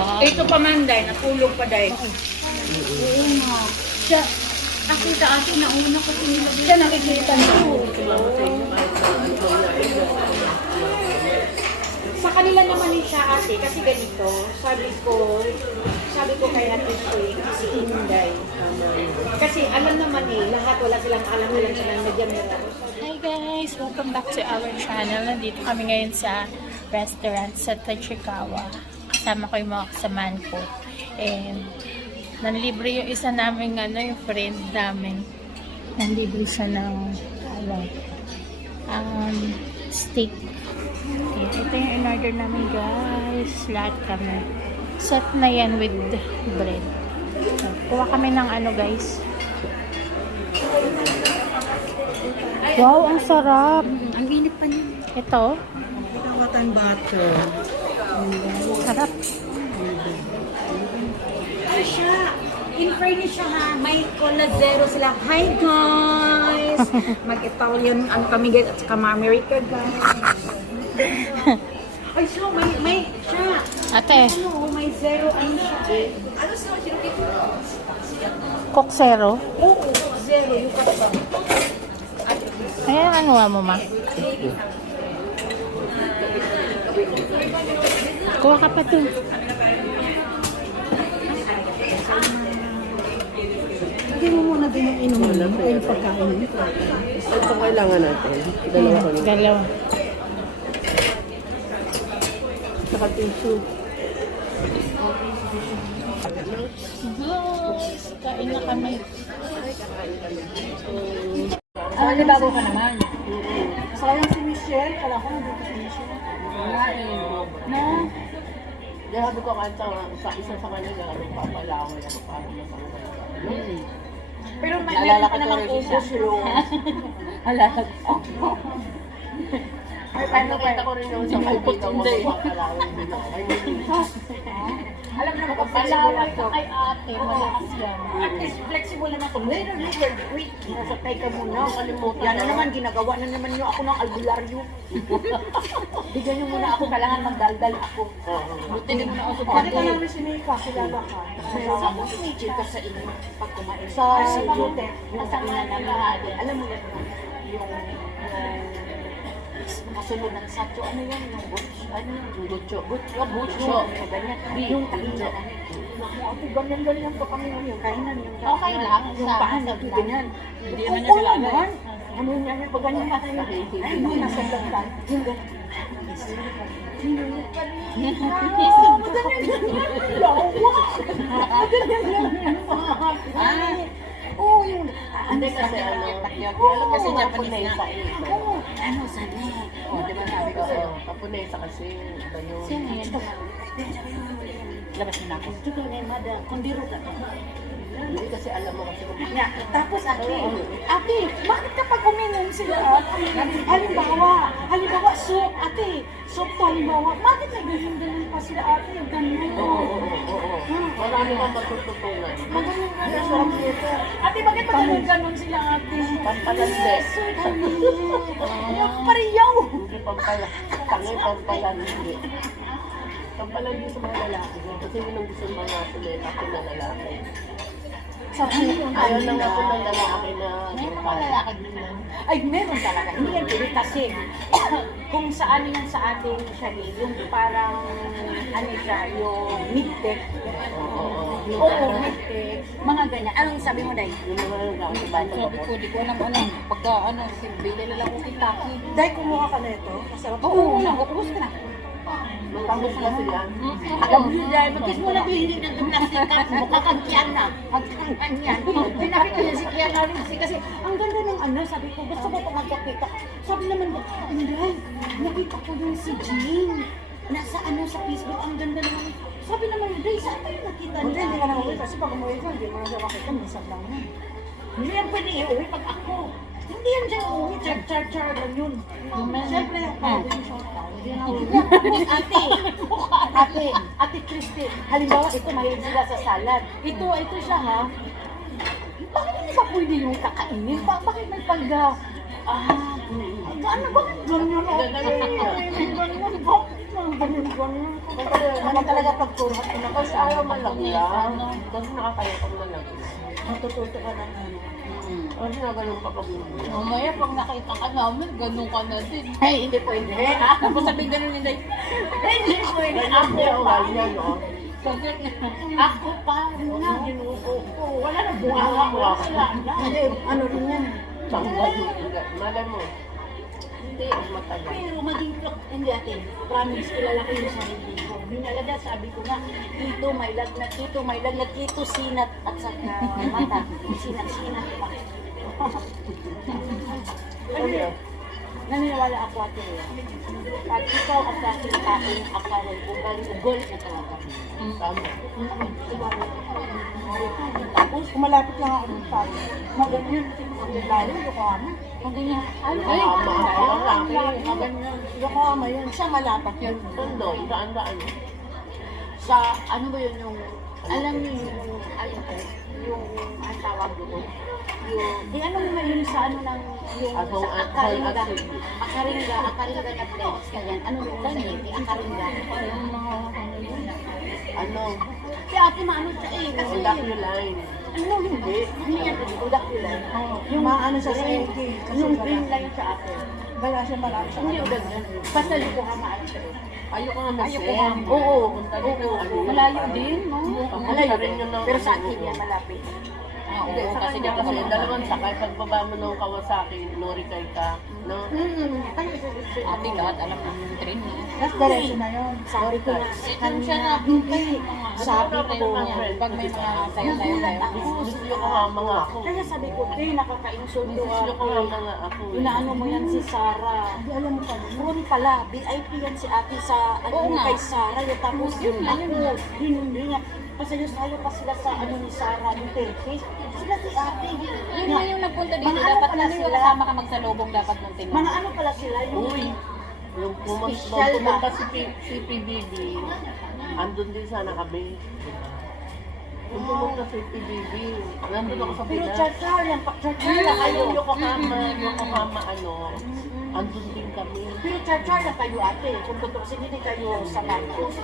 Wow. Ito pa man, day. Natulog pa, day. Oo nga. Siya, ako sa atin, nauna ko sinilagay. Siya nakikita niyo. Sa kanila naman ni siya ate, kasi ganito, sabi ko kay Ate Sue, si Inday. Kasi alam naman lahat wala silang alam siya ng nagyamera. Hi guys! Welcome back to our channel. Nandito kami ngayon sa restaurant sa Tachikawa. Kasama ko yung mga kasamaan ko. And nanlibre yung isa namin, yung friend namin. Nanlibre siya ng steak. Okay, ito yung in-order namin guys. Lahat kami. Set na yan with bread. So, kuha kami ng guys. Wow, ang sarap. Ang init pa niya. Ito. Kawatan butter. Sarap. Ano siya? In fairness siya ha, may cola zero sila. Hi guys! Mag-Italian kami guys at saka America guys. Ay siya, may siya. Ate, May zero siya. Ano sa Coke Zero. Oo, zero yung kasama. Ayan, ano mo ma? Kuha ka pa dun. Lagyan mo muna din yung inuman lang o yung pagkain. Ito kailangan natin. Dalawa ko na. Dalawa. Saka tissue. Guys, kain na kami. Bago ka naman. Sayang si Michelle. Kala ko nandito si Michelle. No? Kaya sabi ko kahit sa isa sa kanila, papalawin ako para naman. Pero may Naalala meron ko ka namang tuloy siya. ubos yung... Halala. Ay, nakita ko rin yung sa kaibigan ko papalawin din ako. Ay, Alam mo naman, Palaway ka kay ate. Malakas yan. at least flexible naman ito. Later, wait. Nasa tay ka muna. Kalimutan. Yan na naman, ginagawa na naman nyo ako ng albularyo. Bigyan nyo muna ako, kailangan magdaldal ako. Buti din muna ako sa pati. Bakit namin si Mika, kilala ka? Saan mo si Mika sa inyo pag kumain? Sa Jote. Yung ina namin. Alam mo yan, yung kasunod ng satyo, ano yan? Yung butcho. Ano yung butcho? Butcho. Ganyan. Yung takina. Ako, ganyan pa kami ngayon. Kainan yung Okay lang. yung paan na ganyan. Hindi naman niya kilala. Ano yun yan? Pag ganyan pa kayo. Ay, yung nasa lantan. Yung ganyan. Oo, yung... Hindi kasi kasi Japanese na. Oo, ano, sane. Oh, di ba sabi ko sa'yo, Japanese kasi iba yun. Sino yan? Labas mo na ako. Ito na yung mada. Kundiro ka. Hindi kasi alam mo kasi kung Tapos ate, bakit kapag uminom sila, halimbawa, soup, ate, soup to halimbawa, bakit nag-ganun pa sila ate, ganun? Oo. Marami kang matututunan. Magaling ka na sarap nito. Ate, bakit pa ganun sila ate? Pampalande. Pariyaw! Hindi pampalande. Pampalande sa mga lalaki. Kasi yun ang gusto ng mga ako na lalaki. Ayaw lang ako ng lalaki na Lalaki din yan. Ay, meron talaga. Hindi yan pwede kasi kung saan yan sa ating shari, yung parang, yung mid-tech. Oo, mid-tech. Mga ganyan. Anong sabi mo, Day? Yung mga lalaki ba ito? Sabi ko, di ko alam. Pagka bili na lang ko kitaki. Day, kumuha ka na ito. Masarap. Oo, ubus ka na. Matangos na sila. Alam mo, Day, magkis mo na bili ng gymnastic ka. Mukha kang Kiana. Magkakang yan. Pinakita niya si Kiana rin kasi ang ganda ng sabi ko, gusto ko ito magkakita. Sabi naman, Inday, nakita ko yung si Jean. Nasa sa Facebook, ang ganda naman. Sabi naman, Day, saan tayo nakita niya? Hindi ka na uwi kasi pag umuwi ko, hindi mo na siya makita. Minsan lang yan. Hindi yan pwede iuwi pag ako. Hindi yan dyan uuwi. Char lang yun. Siyempre, pwede yung short time. Hindi na uwi. Ate Christy, halimbawa ito, mahilig sila sa salad. Ito siya ha. Bakit hindi ba pwede yung kakainin? Bakit may bakit ganyan? Ganyan, bakit? ang ganun-ganun. Naman talaga pagkurat ko na Kasi ayaw malaglag. Kasi nakakayakang malaglag. matututo ka ng ano. Kasi nagaling ka pag hindi. Mamaya pag nakita ka namin, ganun ka na din. Ay, hindi pwede. Tapos sabihin ganun hindi. Hindi pwede. Ako yung ganyan, no? Ako pa, na, ginuko ko. Wala na bunga ako. Wala na. Hindi, ano rin yan. Tanggal mo. Malay mo. Hindi, matagal. Pero maging hindi ate, promise, kilala ko yung sarili ko. Binalaga, sabi ko nga, ito may lagnat, ito may lagnat, ito sinat at saka mata. Sinat-sinat pa. Kasi, naniniwala ako ate. Pag ikaw ang kain akalan, ugal na talaga. Tama. Tapos, kumalapit lang ako ng tao. Maganyan, lalo, Yokohama. Maganyan, maganyan. Yokohama yun, siya malapit yun. Tondo, daan-daan. Sa, ano ba yun yung, alam niyo yung, yung, ang tawag doon, yung, di ano mo yun sa ano ng, yung, Atong sa akaringga, acid. akaringga na blends, ganyan, ano yun sa name, akaringga. Ano? Si ate maano siya eh, kasi, Odaculine. ano hindi, hindi yan, udak-ulan. Yung maano sa green, yung green line sa ate. Bala siya malaki siya. Hindi udag yan. Basta Yokohama ano siya. Ayoko nga Ay, masin. Yokohama. Oo, Oo. malayo din, no? Malayo rin din. yun ng Pero sa ano akin ko. yan malapit. Hindi, sa kanya kasi dalawang sakay. Pagbaba mo ng Kawasaki, Norikay ka, no? Ate, lahat alam mo yung train mo. That's diretso na yun. Sorry ko na. siya na, Hindi. Sabi Ano ko. na friend? Pag may mga sayo-sayo tayo. Gusto ko hama nga ako. Kaya sabi ko, nakaka-insulto Gusto ko hama nga ako. Inaano mo yan si Sarah. Hindi alam mo pala. Ron pala, VIP yan si ate sa ano Oo nga. kay Sarah. Yung tapos yun ako. Hindi nga. Pasayo-sayo pa sila sa ano ni Sarah, ni Terkis. Sila si ate. Yun na yung nagpunta dito, Mga ano dapat pala na sila? kasama ka magsalubong dapat ng tinong. Mga ano pala sila, yung Uy, yung Special pumunta ba? si PBB, andun din sana kami. Yung pumunta si PBB, nandun ako sa pero Pinas. chachar yan, chachar na kayo. Ayun, Yokohama, ano, andun din kami. Pero chachar na kayo ate. Kung totoo, hindi kayo sa Marcos.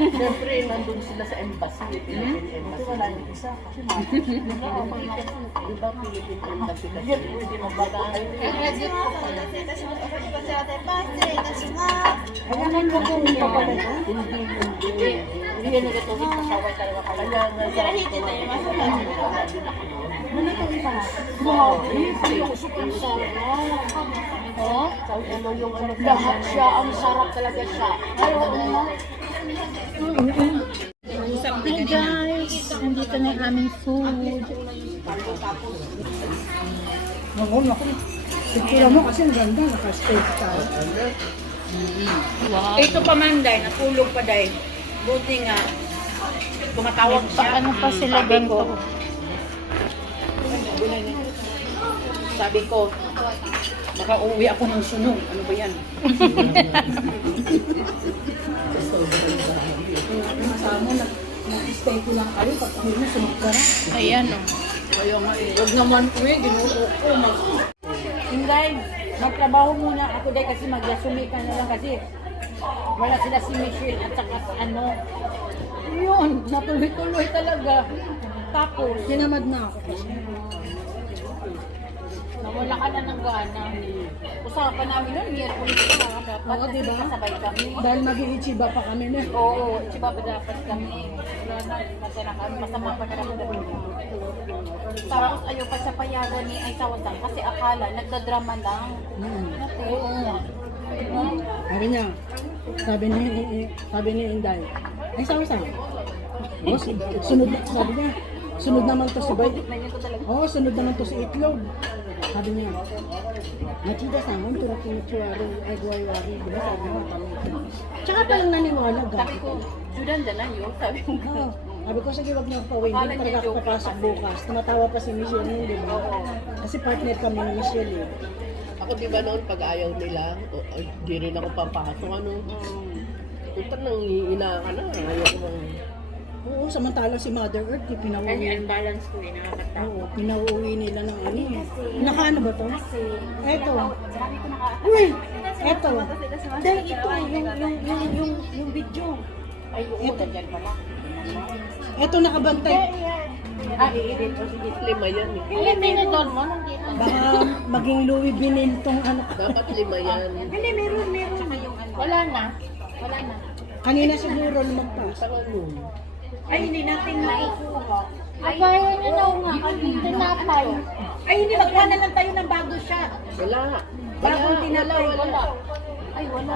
Siyempre, nandun sila sa embassy, Philippine Embassy. Wala yung isa. Kasi Di ba Philippine Embassy kasi? Hindi magbaga. Kaya may lutuin pa pala doon. Hindi. Hindi yan nagatuloy, pasaway talaga kayo. Kaya nga sa Nalituin pa na. Grabe, yung super sarap. Oh? ano yung ano sa Lahat siya, ang sarap talaga siya. Ay, oo. Hi guys! Nandito na yung aming food. Oo, naku. Picture mo kasi ang ganda, naka-stage tayo. Wow. Ito pa man, Day, natulog pa, Day. Buti nga, tumatawag siya. Paano pa sila ganito? Sabi ko, baka uuwi ako ng sunog. Ano ba yan? Kasama na, nag-stay ko lang kayo, pag kami na sunog ka na. Ayan o. Kaya nga eh, huwag naman ko eh, ginuo ko. Hindi, magtrabaho muna ako dahil kasi mag-asumi ka na lang kasi wala sila si Michelle at saka ano. Yun, natuloy-tuloy talaga. Tapos, sinamad na ako kasi. Nawala ka na ng gana. Usapan namin nun, Miyerkules pa. Dapat Oo, diba? kasabay kami. Dahil mag-iichiba pa kami na. Oo, siya ba dapat kami? Wala na, masama pa na kami. Tapos ayaw pa sa payagan ni ay sawasang kasi akala nagdadrama lang. Oo nga. Sabi niya, sabi ni Inday, ay sawa-sawa. Oh, sunod na, sabi niya, sunod naman to si Bay. Oo, sunod naman to si Itlog. Sabi niya, nakita sa akin, turap yung natuwari, ay guway-wari, di ba sabi niya, tsaka palang naniwala, Sabi ko, Judan dyan lang yun. Sabi ko, Oo. Sabi ko, sige, wag niyo pawin. Hindi talaga ako papasok bukas. Tumatawa pa si Michelle nun, di ba? Kasi partner kami ni Michelle eh. Ako di ba noon pag ayaw nila, di rin ako papasok ano. Punta nang iina ka na, ayaw ko nang... Oo, samantala si Mother Earth, pinauwi. balance ko eh, nakakatawa. Oo, pinauwi nila ng ano eh. Nakaano ba to? Eto. Sabi ko Uy! Eto. Dahil ito, yung video. Ay, oo, nandyan pala. Eto nakabantay. I-edit ko, sige, 5 yan eh. Yung tinidor mo, nandito. Baka maging Louis Binintong ano. Dapat 5 yan. Hindi, meron. Wala na. Wala na. Kanina siguro lumagpas. Saka nun. Ay, hindi natin makukuha. Ay, kaya nyo daw nga. Tinapay. Ay, hindi, magkuha na lang tayo ng bago shot. Wala. Bagong tinapay. Wala. Ay, wala.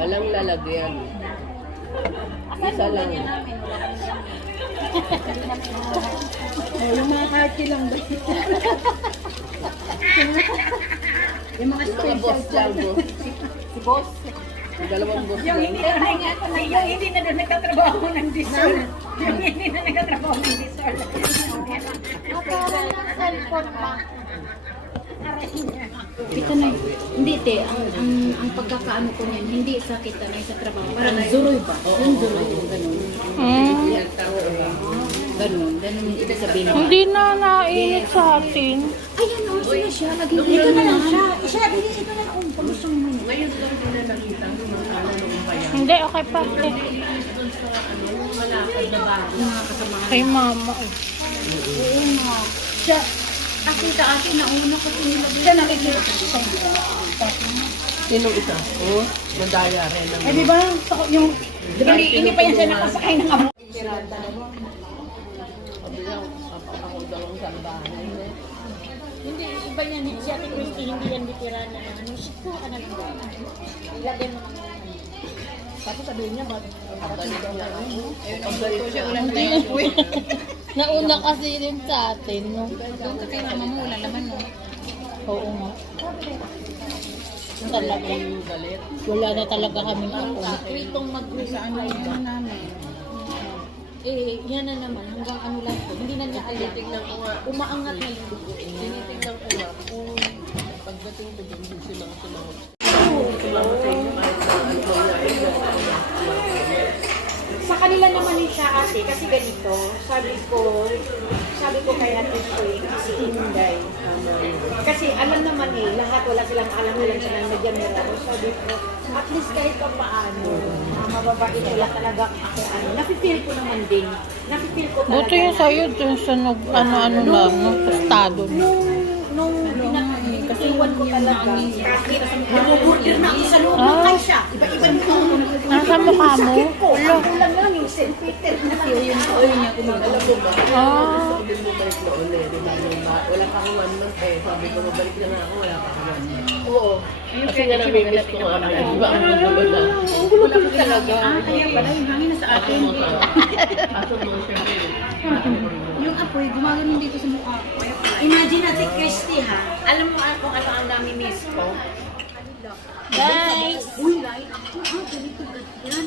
Walang lalagyan. Isa lang. Oh, yung mga hearty lang ba? Yung mga Yung mga boss lang, boss. Si boss. Yung dalawang boss Yung lang. hindi na nagtatrabaho ng Disol. Yung hindi na nagtatrabaho ng Disol. Parang ng cellphone pa. Kita na, hindi te, ang pagkakaano ko niyan, hindi sa kita na sa trabaho. Parang zuroy ba? Yung zuroy, yung ganun. Ganun yung ibig sabihin. Hindi na nainit sa atin. Ayan o, sila siya. Naging Ito na lang siya. Siya, ito na lang. Pag gusto mo man. Ngayon lang din na nakita ko mga noong pa yan. Hindi, okay pa. mga kasamahan. Kay mama. Oo nga. Siya, nakita atin na una ko pinilagay. Siya nakikita. Sinong isa? Oh, madaya rin. Eh, di ba? Yung, hindi pa yan siya nakasakay ng amo. Sabi niya, ako daw ang sambahan. Hindi, iba yan. Si Ate Christy, hindi yan bitira na ano. Siya ka na lang. Ilagay mo naman. Tapos sabihin niya, ba't Pagalit niya ako. Pagalit siya ulang Nauna kasi rin sa atin, no? Doon ka kay mama mo, wala naman mo. Oo nga. Talaga. galit. Wala na talaga kaming ako. Kritong mag-usaan na yun namin. Eh, yan na naman, hanggang ano lang to. Hindi na niya alam. Tinitingnan ko nga. Umaangat na yung dugo. Tinitingnan ko nga kung pagdating ko doon, hindi silang sumahot. Salamat sa inyo kahit na ano mangyari na. Sa kanila naman yung siya ate, kasi ganito, sabi ko kay Ate Sue, si Inday. Kasi alam naman lahat wala silang alam lang sa nandiyan nila. Sabi ko, at least kahit pa paano, mababait sila talaga ako nafe-feel ko naman din. Nafe-feel ko talaga. Buto yung sa'yo dun sa ano-ano lang, no? Tostado. Nung iwan ko talaga, kahit nag-order na ako sa loob ng kaisya. Iba-iba nito. Nasa mukha mo? Ako lang lang yung St. Peter na lang. Yung oil niya kumbaga. Alam mo ba? Ah. Sabi mo balik noon eh, di ba? Nung wala pa akong 1 month eh. Sabi ko, mabalik na nga ako, wala pa akong 1 month. Oo. Kasi nga namimiss ko nga. Di ba? Ang gulo na. Ang gulo na talaga. Kaya pala yung hangin na sa atin. Aso mo, syempre. Yung apoy, gumagano dito sa mukha ko. Kaya pala. Imagine natin, Christy ha, alam mo kung ano ang nami-miss ko? Guys! Uy, light ako. Ganito ganyan.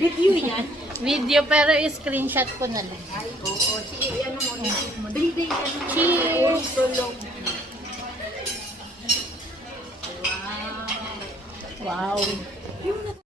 Review yan. Video pero screenshot ko na lang. Oo, sige, ano mo, i-shoot mo. Dali, ano mo. Cheers! Tulog. Wow!